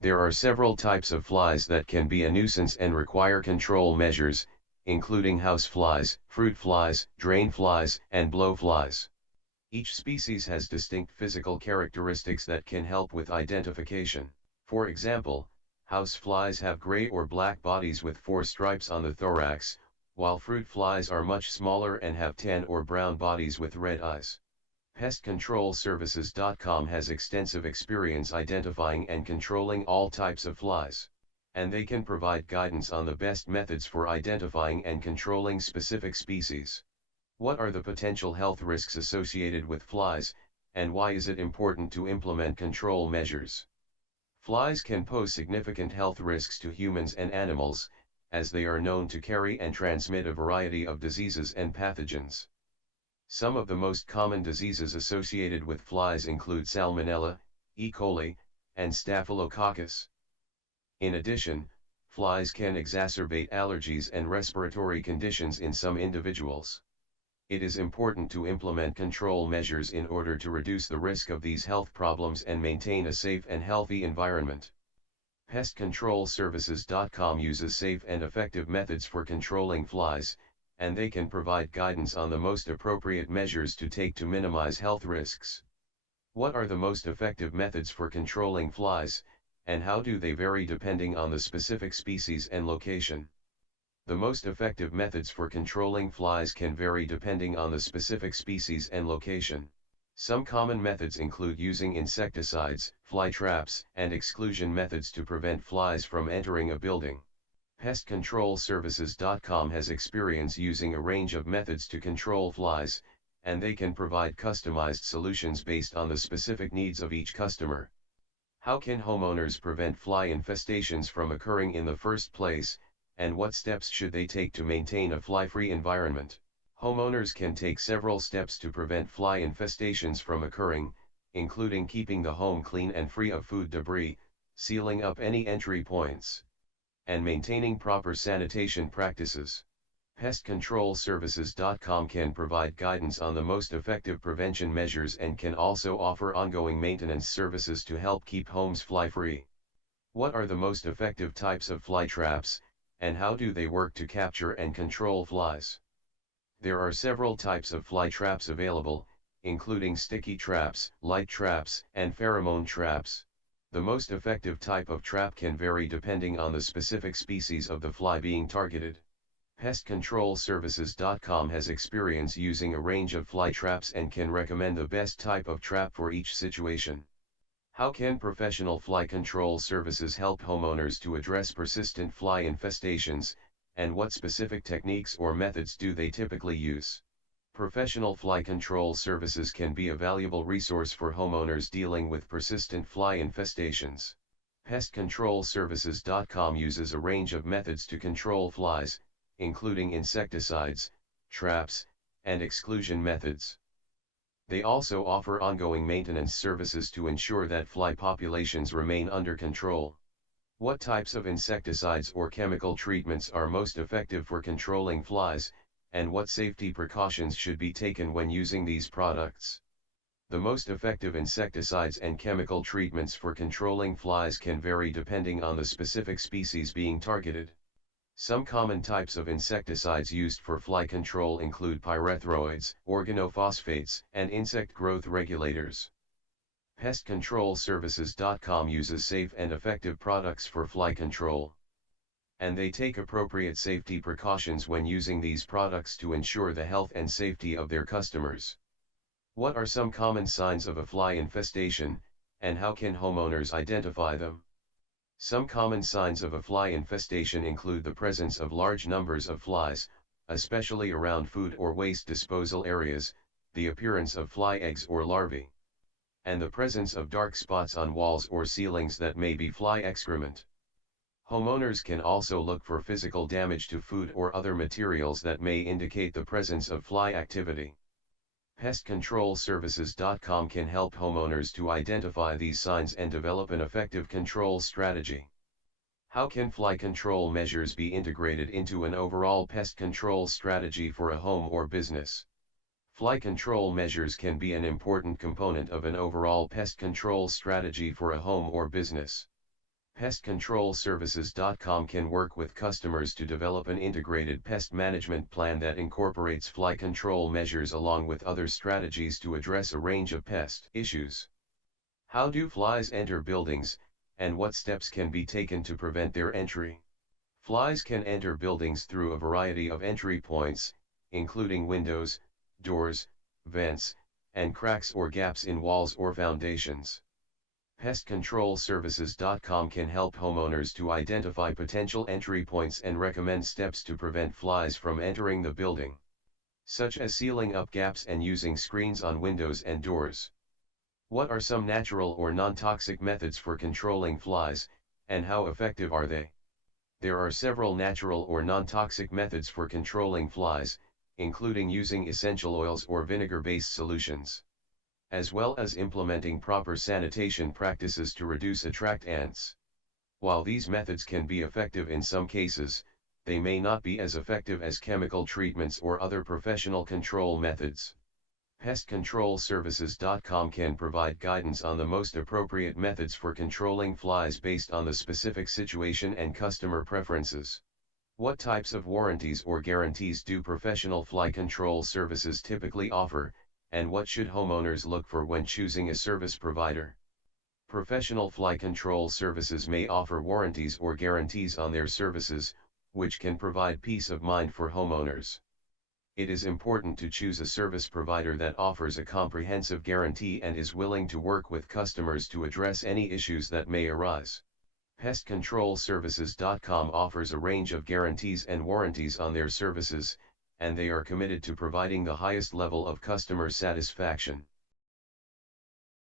There are several types of flies that can be a nuisance and require control measures, including house flies, fruit flies, drain flies, and blow flies. Each species has distinct physical characteristics that can help with identification. For example, house flies have gray or black bodies with 4 stripes on the thorax, while fruit flies are much smaller and have tan or brown bodies with red eyes. PestControlServices.com has extensive experience identifying and controlling all types of flies, and they can provide guidance on the best methods for identifying and controlling specific species. What are the potential health risks associated with flies, and why is it important to implement control measures? Flies can pose significant health risks to humans and animals, as they are known to carry and transmit a variety of diseases and pathogens. Some of the most common diseases associated with flies include Salmonella, E. coli, and Staphylococcus. In addition, flies can exacerbate allergies and respiratory conditions in some individuals. It is important to implement control measures in order to reduce the risk of these health problems and maintain a safe and healthy environment. PestControlServices.com uses safe and effective methods for controlling flies, and they can provide guidance on the most appropriate measures to take to minimize health risks. What are the most effective methods for controlling flies, and how do they vary depending on the specific species and location? The most effective methods for controlling flies can vary depending on the specific species and location. Some common methods include using insecticides, fly traps, and exclusion methods to prevent flies from entering a building. PestControlServices.com has experience using a range of methods to control flies, and they can provide customized solutions based on the specific needs of each customer. How can homeowners prevent fly infestations from occurring in the first place, and what steps should they take to maintain a fly-free environment? Homeowners can take several steps to prevent fly infestations from occurring, including keeping the home clean and free of food debris, sealing up any entry points, and maintaining proper sanitation practices. PestControlServices.com can provide guidance on the most effective prevention measures and can also offer ongoing maintenance services to help keep homes fly-free. What are the most effective types of fly traps, and how do they work to capture and control flies? There are several types of fly traps available, including sticky traps, light traps, and pheromone traps. The most effective type of trap can vary depending on the specific species of the fly being targeted. PestControlServices.com has experience using a range of fly traps and can recommend the best type of trap for each situation. How can professional fly control services help homeowners to address persistent fly infestations, and what specific techniques or methods do they typically use? Professional fly control services can be a valuable resource for homeowners dealing with persistent fly infestations. PestControlServices.com uses a range of methods to control flies, including insecticides, traps, and exclusion methods. They also offer ongoing maintenance services to ensure that fly populations remain under control. What types of insecticides or chemical treatments are most effective for controlling flies, and what safety precautions should be taken when using these products? The most effective insecticides and chemical treatments for controlling flies can vary depending on the specific species being targeted. Some common types of insecticides used for fly control include pyrethroids, organophosphates, and insect growth regulators. PestControlServices.com uses safe and effective products for fly control, and they take appropriate safety precautions when using these products to ensure the health and safety of their customers. What are some common signs of a fly infestation, and how can homeowners identify them? Some common signs of a fly infestation include the presence of large numbers of flies, especially around food or waste disposal areas, the appearance of fly eggs or larvae, and the presence of dark spots on walls or ceilings that may be fly excrement. Homeowners can also look for physical damage to food or other materials that may indicate the presence of fly activity. PestControlServices.com can help homeowners to identify these signs and develop an effective control strategy. How can fly control measures be integrated into an overall pest control strategy for a home or business? Fly control measures can be an important component of an overall pest control strategy for a home or business. PestControlServices.com can work with customers to develop an integrated pest management plan that incorporates fly control measures along with other strategies to address a range of pest issues. How do flies enter buildings, and what steps can be taken to prevent their entry? Flies can enter buildings through a variety of entry points, including windows, doors, vents, and cracks or gaps in walls or foundations. PestControlServices.com can help homeowners to identify potential entry points and recommend steps to prevent flies from entering the building, such as sealing up gaps and using screens on windows and doors. What are some natural or non-toxic methods for controlling flies, and how effective are they? There are several natural or non-toxic methods for controlling flies, including using essential oils or vinegar-based solutions, as well as implementing proper sanitation practices to reduce attract ants. While these methods can be effective in some cases, they may not be as effective as chemical treatments or other professional control methods. PestControlServices.com can provide guidance on the most appropriate methods for controlling flies based on the specific situation and customer preferences. What types of warranties or guarantees do professional fly control services typically offer, and what should homeowners look for when choosing a service provider? Professional fly control services may offer warranties or guarantees on their services, which can provide peace of mind for homeowners. It is important to choose a service provider that offers a comprehensive guarantee and is willing to work with customers to address any issues that may arise. PestControlServices.com offers a range of guarantees and warranties on their services, and they are committed to providing the highest level of customer satisfaction.